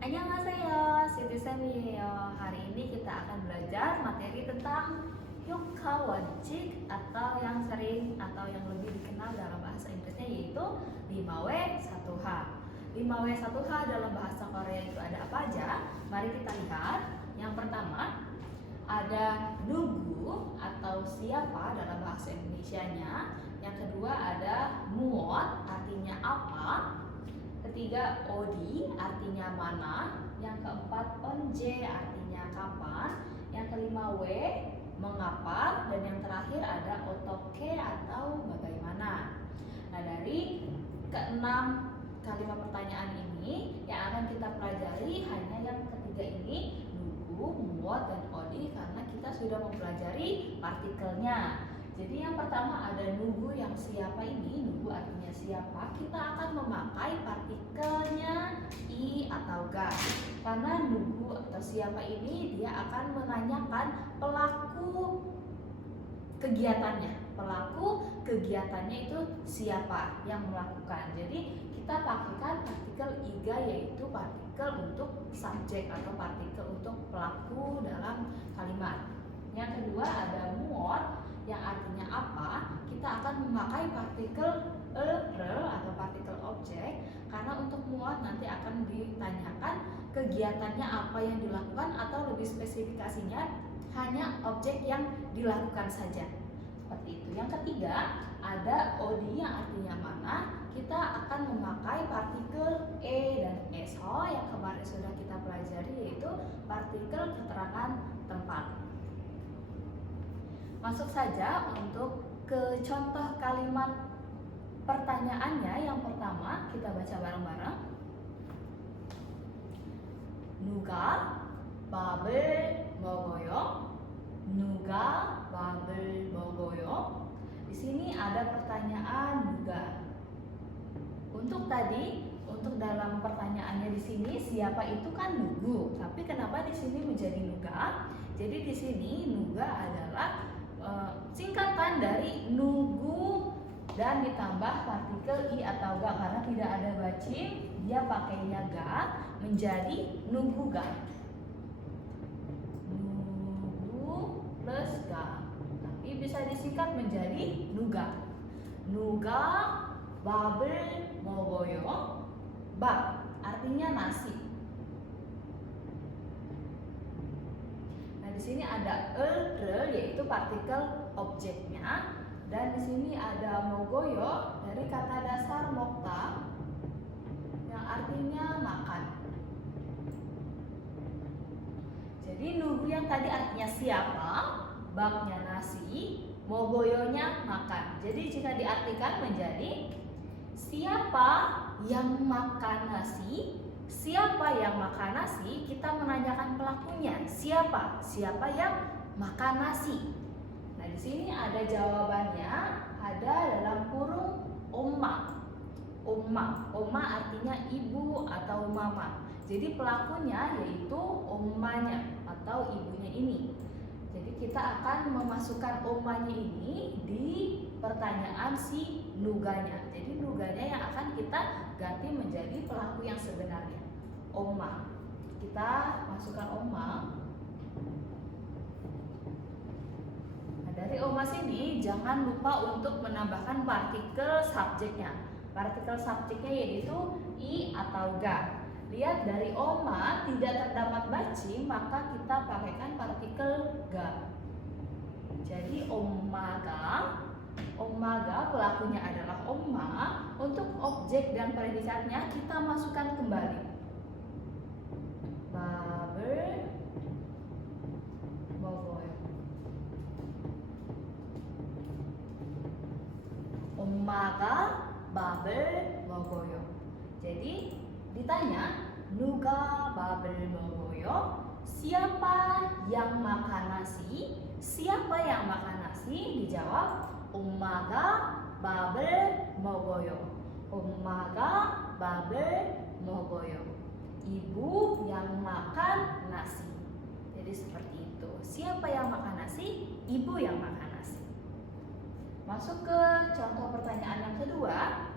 Annyeonghaseyo, Citizenio. Hari ini kita akan belajar materi tentang hyuka wajik atau yang sering atau yang lebih dikenal dalam bahasa Inggrisnya yaitu 5W1H. 5W1H dalam bahasa Korea itu ada apa aja? Mari kita lihat. Yang pertama ada nugu atau siapa dalam bahasa Indonesianya. Yang kedua ada muot, artinya apa. Ketiga, odi artinya mana. Yang keempat, onje artinya kapan. Yang kelima, w mengapa. Dan yang terakhir ada otoke atau bagaimana. Nah, dari keenam kalimat pertanyaan ini yang akan kita pelajari hanya yang ketiga ini, nugu, muot, dan odi, karena kita sudah mempelajari partikelnya. Jadi yang pertama ada nugu, yang siapa ini? Nugu artinya siapa. Kita akan memakai partikelnya i atau ga. Karena nugu atau siapa ini dia akan menanyakan pelaku kegiatannya. Pelaku kegiatannya itu siapa yang melakukan. Jadi kita pakaikan partikel iga, yaitu partikel untuk subjek atau partikel untuk pelaku dalam kalimat. Yang kedua ada muot, yang artinya apa. Kita akan memakai partikel atau partikel objek, karena untuk muot nanti akan ditanyakan kegiatannya apa yang dilakukan, atau lebih spesifikasinya hanya objek yang dilakukan saja. Seperti itu. Yang ketiga ada odi, yang artinya mana. Kita akan memakai partikel e dan so yang kemarin sudah kita pelajari, yaitu partikel keterangan tempat. Masuk saja untuk ke contoh kalimat pertanyaannya. Yang pertama kita baca bareng-bareng. Nuga babel 먹어요? Nuga babel 먹어요? Di sini ada pertanyaan nuga. Untuk dalam pertanyaannya di sini siapa itu kan nugu, tapi kenapa di sini menjadi nuga? Jadi di sini nuga adalah singkatan dari nugu dan ditambah partikel i atau ga, karena tidak ada bacin, dia pakainya ga menjadi nugu ga. Nugu plus ga, tapi bisa disingkat menjadi nuga. Nuga babel 먹어요. Bab artinya nasi. Nah, di sini ada yaitu partikel objeknya, dan di sini ada mogoyo dari kata dasar mokta yang artinya makan. Jadi nugu yang tadi artinya siapa, babnya nasi, mogoyonya makan. Jadi jika diartikan menjadi siapa yang makan nasi. Siapa yang makan nasi? Kita menanyakan pelakunya. Siapa? Siapa yang makan nasi? Nah, di sini ada jawabannya, ada dalam kurung oma. Oma artinya ibu atau mama. Jadi pelakunya yaitu omanya atau ibunya ini. Jadi kita akan memasukkan omanya ini di pertanyaan si nuganya. Jadi nuganya yang akan kita ganti menjadi pelaku yang sebenarnya, oma. Kita masukkan oma. Nah, dari oma sini jangan lupa untuk menambahkan partikel subjeknya. Partikel subjeknya yaitu i atau ga. Lihat dari oma tidak terdapat bacing, maka kita pakaikan partikel ga. Jadi omaga pelakunya adalah oma. Untuk objek dan predikatnya kita masukkan kembali. Babel 먹어요. Omaga babel 먹어요. Jadi ditanya nuga babel 먹어요? Siapa yang makan nasi? Siapa yang makan nasi? Dijawab omaga babel 먹어요. Omaga babel 먹어요. Ibu yang makan nasi. Jadi seperti itu. Siapa yang makan nasi? Ibu yang makan nasi. Masuk ke contoh pertanyaan yang kedua.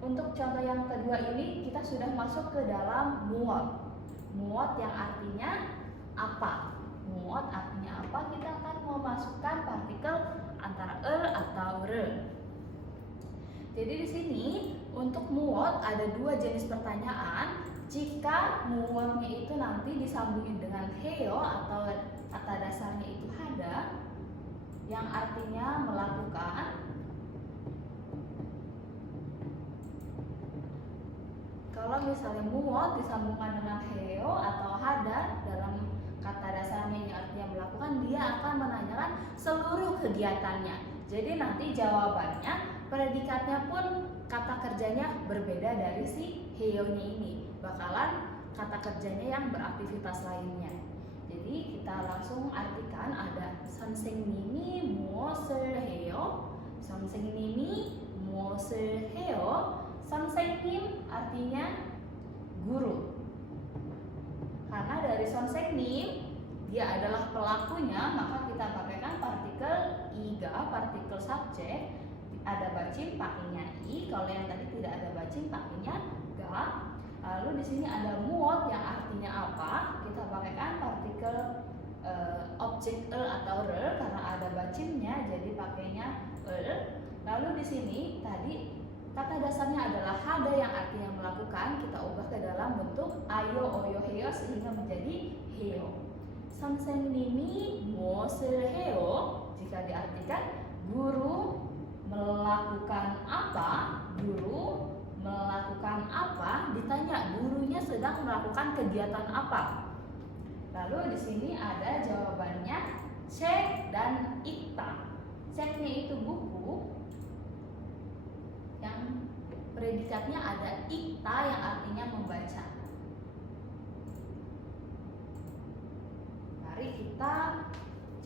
Untuk contoh yang kedua ini kita sudah masuk ke dalam muot. muot yang artinya apa? Muot artinya apa? Kita akan memasukkan partikel antara atau re. Jadi di sini untuk muot ada dua jenis pertanyaan. Jika muotnya itu nanti disambungin dengan heo atau kata dasarnya itu hada, yang artinya melakukan. Kalau misalnya muot disambungkan dengan heo atau hada dalam kata dasarnya yang artinya melakukan, dia akan menanyakan seluruh kegiatannya. Jadi nanti jawabannya, predikatnya pun kata kerjanya berbeda dari si heo-nya ini. Bakalan kata kerjanya yang beraktivitas lainnya. Jadi kita langsung artikan ada 선생님이 무엇을 해요? 선생님이 무엇을 해요? 선생님 artinya guru. Karena dari 선생님 dia adalah pelakunya, maka kita pakaikan partikel iga, partikel subjek. Ada bacin pakainya i, kalau yang tadi tidak ada bacin pakainya ga. Lalu di sini ada muot yang artinya apa? Kita pakaikan partikel objek atau re karena ada bacinnya, jadi pakainya Lalu di sini tadi kata dasarnya adalah hada yang artinya melakukan, kita ubah ke dalam bentuk ayo, oyo, heo sehingga menjadi heo. 선생님이 무엇을 해요? Jika diartikan guru melakukan apa? Guru melakukan apa? Ditanya gurunya sedang melakukan kegiatan apa? Lalu di sini ada jawabannya cek dan ikta. Ceknya itu buku, yang predikatnya ada ikta yang artinya membaca. Mari kita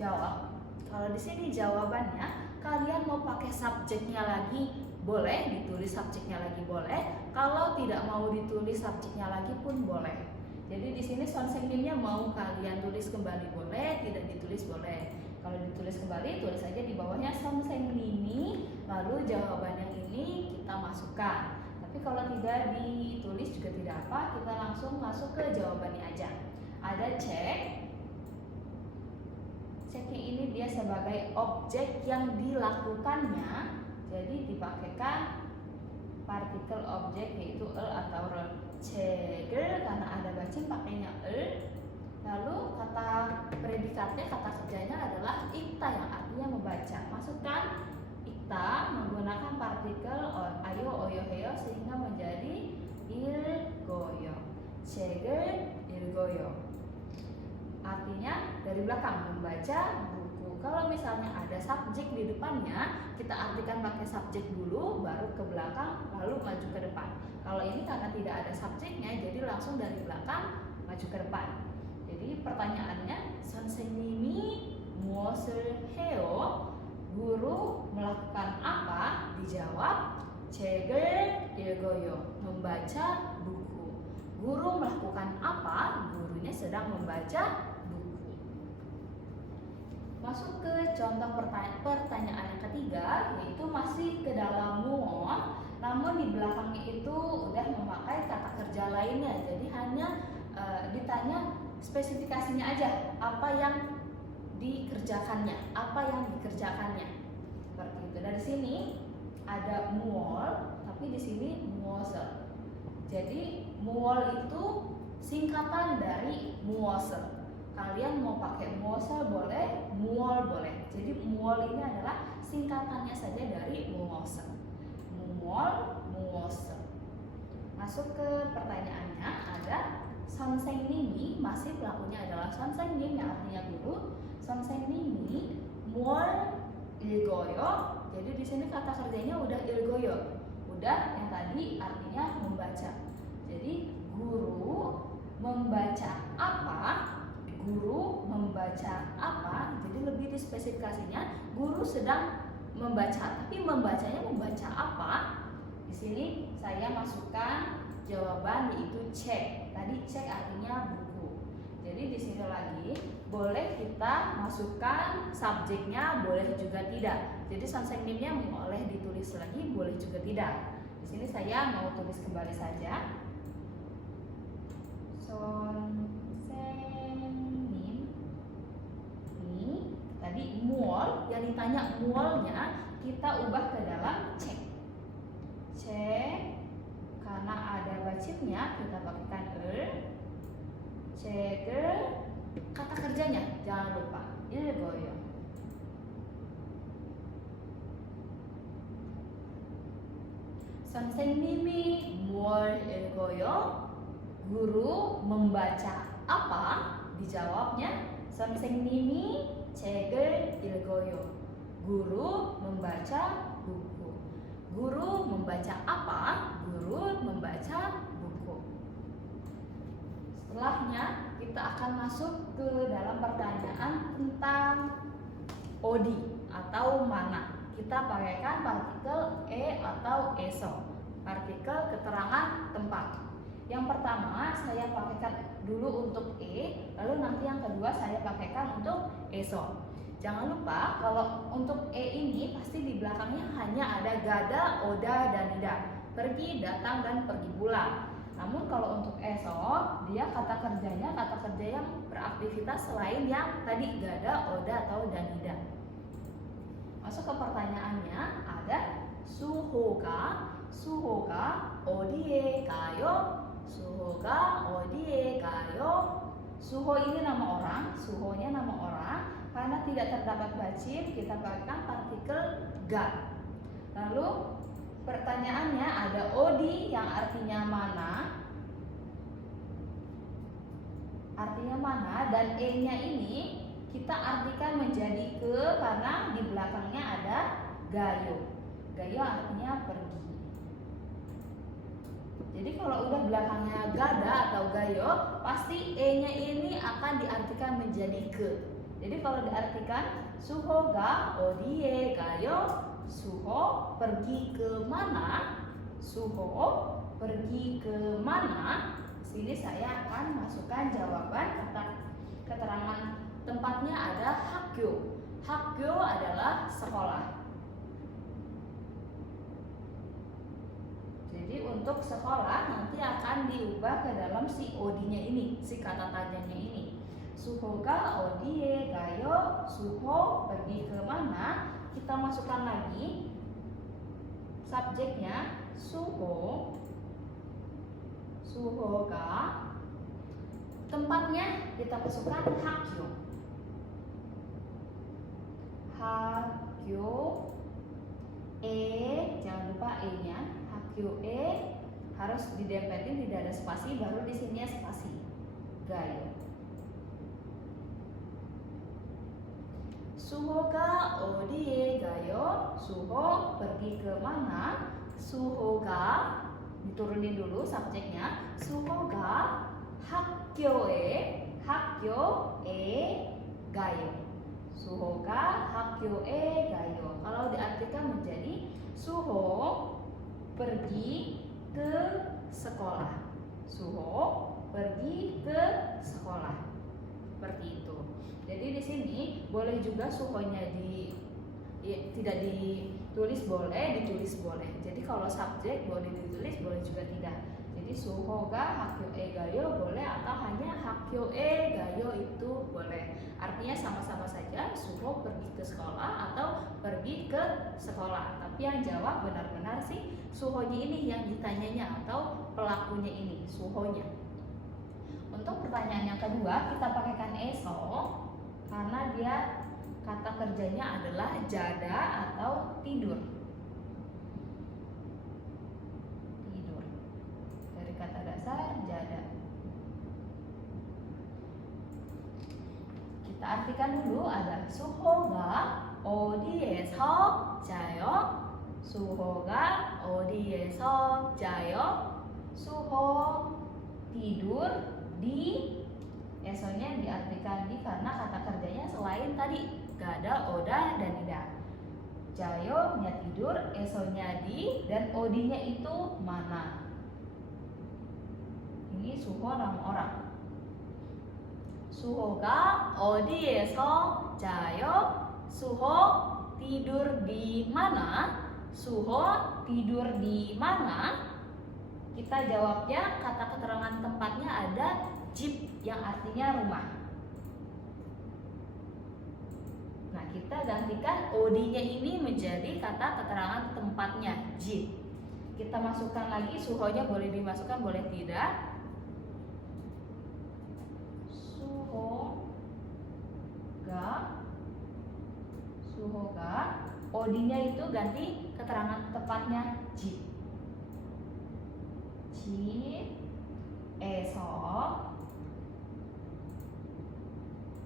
jawab. Kalau di sini jawabannya, kalian mau pakai subjeknya lagi boleh, ditulis subjeknya lagi boleh. Kalau tidak mau ditulis subjeknya lagi pun boleh. Jadi di sini 선생님nya mau kalian tulis kembali boleh, tidak ditulis boleh. Kalau ditulis kembali, tulis saja di bawahnya 선생님이, lalu jawaban yang ini kita masukkan. Tapi kalau tidak ditulis juga tidak apa, kita langsung masuk ke jawabannya aja. Ada cek. Ceknya ini dia sebagai objek yang dilakukannya, jadi dipakaikan partikel objek yaitu atau re. 책을 karena ada bacin pakainya Lalu kata predikatnya, kata kerjanya adalah ikta yang artinya membaca. Masukkan ikta menggunakan partikel ayo, oyo, heo sehingga menjadi 읽어요. 책을 읽어요. Artinya dari belakang membaca buku. Kalau misalnya ada subjek di depannya, kita artikan pakai subjek dulu, baru ke belakang, lalu maju ke depan. Kalau ini karena tidak ada subjeknya, jadi langsung dari belakang maju ke depan. Jadi pertanyaannya, 선생님이 무엇을 해요? Guru melakukan apa? Dijawab, 책을 읽어요. Membaca buku. Guru melakukan apa? Gurunya sedang membaca buku. Masuk ke contoh pertanyaan yang ketiga, yaitu masih ke dalam muot, namun di belakangnya itu udah memakai kata kerja lainnya. Jadi hanya ditanya spesifikasinya aja, apa yang dikerjakannya, seperti itu. Dari sini ada muol, tapi di sini muosel. Jadi muol itu singkatan dari muosel. Kalian mau pakai muosel boleh, muol boleh. Jadi muol ini adalah singkatannya saja dari muosel. Muol, muosel. Masuk ke pertanyaannya, ada 선생님이, masih pelakunya adalah 선생님 yang artinya guru. 선생님이 뭘 읽어요? Jadi di sini kata kerjanya udah 읽어요. Udah yang tadi artinya membaca. Jadi guru membaca apa? Guru membaca apa? Jadi lebih dispesifikasinya, guru sedang membaca, tapi membacanya membaca apa? Di sini saya masukkan jawaban yaitu cek. Tadi cek artinya buku. Jadi di sini lagi boleh kita masukkan subjeknya, boleh juga tidak. Jadi 선생님nya boleh ditulis lagi, boleh juga tidak. Di sini saya mau tulis kembali saja. ditanya mualnya, kita ubah ke dalam cek. Cek, karena ada wajibnya kita pakaikan cek. Kata kerjanya jangan lupa 일거요. 선생님이 뭘 읽어요? Guru membaca apa? Dijawabnya 선생님이 책을 읽어요. Guru membaca buku. Guru membaca apa? Guru membaca buku. Setelahnya kita akan masuk ke dalam pertanyaan tentang odi atau mana. Kita pakaikan partikel e atau eso, partikel keterangan tempat. Yang pertama saya pakaikan dulu untuk e, lalu nanti yang kedua saya pakaikan untuk eso. Jangan lupa kalau untuk e ini pasti di belakangnya hanya ada gada, oda, dan ida, pergi, datang, dan pergi pulang. Namun kalau untuk eso, dia kata kerjanya kata kerja yang beraktivitas selain yang tadi gada, oda, atau dan ida. Masuk ke pertanyaannya, ada suhoga 어디에 가요? 수호가 어디에 가요? Suho ini nama orang, suhonya nama orang. Karena tidak terdapat bacip, kita pakaikan partikel ga. Lalu pertanyaannya ada odi yang artinya mana? Artinya mana, dan e-nya ini kita artikan menjadi ke karena di belakangnya ada gayo. Gayo artinya pergi. Jadi kalau udah belakangnya gada atau gayo, pasti e-nya ini akan diartikan menjadi ke. Jadi kalau diartikan suhoga odie gayo, suho pergi ke mana? Suho pergi ke mana? Sini saya akan masukkan jawaban kata keterangan tempatnya ada hakyo. Hakyo adalah sekolah. Jadi untuk sekolah nanti akan diubah ke dalam si odinya ini, si kata tanyanya ini. Suhoga odie gayo, suho pergi ke mana? Kita masukkan lagi subjeknya suho, suhoga. Tempatnya kita masukkan hakyo. Hakyo jangan lupa e-nya. Hakyo harus didempetin, tidak ada spasi, baru di sini spasi. Gayo. Suhoga odie gayo, suho pergi ke mana? Suhoga diturunin dulu subjeknya. Suhoga hakyoe gayo. Suhoga hakyoe gayo. Kalau diartikan menjadi suho pergi ke sekolah. Suho pergi ke sekolah. Seperti itu. Jadi di sini boleh juga suhonya tidak ditulis boleh, ditulis boleh. Jadi kalau subjek boleh ditulis, boleh juga tidak. Jadi suhoga hakyoe gayo boleh atau hanya hakyoe gayo itu boleh. Artinya sama-sama saja, suho pergi ke sekolah atau pergi ke sekolah. Tapi yang jawab benar-benar sih suhonya ini yang ditanyanya atau pelakunya ini, suhonya. Untuk pertanyaan yang kedua kita pakaikan eso karena dia kata kerjanya adalah jada atau tidur. Tidur. Dari kata dasar jada. Kita artikan dulu ada suho가 어디에서 자요? 수호가 어디에서 자요? 수호 tidur di, esonya diartikan di karena kata kerjanya selain tadi gada, oda, dan ida. Jayo nya tidur, esonya di, dan odinya itu mana. Ini suho nama orang. Suhoga 어디에서 자요? Suho tidur di mana? Suho tidur di mana? Kita jawabnya kata keterangan tempatnya ada jip yang artinya rumah. Nah, kita gantikan OD-nya ini menjadi kata keterangan tempatnya, Ji. Kita masukkan lagi, suhonya boleh dimasukkan, boleh tidak. Suhoga. OD-nya itu ganti keterangan tempatnya, Ji. Ji에서.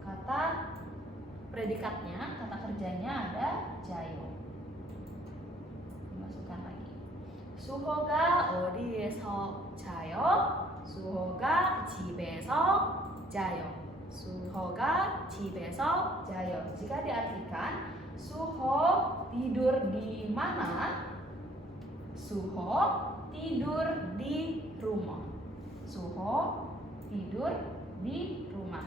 Kata predikatnya, kata kerjanya ada jayo. Dimasukkan lagi. 수호가 어디에서 자요? 수호가 집에서 자요. 수호가 집에서 자요. Jika diartikan, Suho tidur di mana? Suho tidur di rumah. Suho tidur di rumah.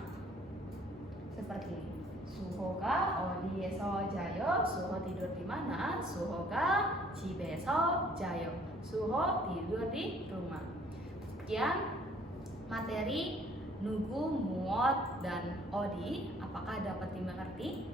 Seperti ini. Suho가 어디에서 자요? Suho tidur di mana? Suho가 집에서 자요. Suho tidur di rumah. Sekian materi nugu, muot, dan odi. Apakah dapat dimengerti?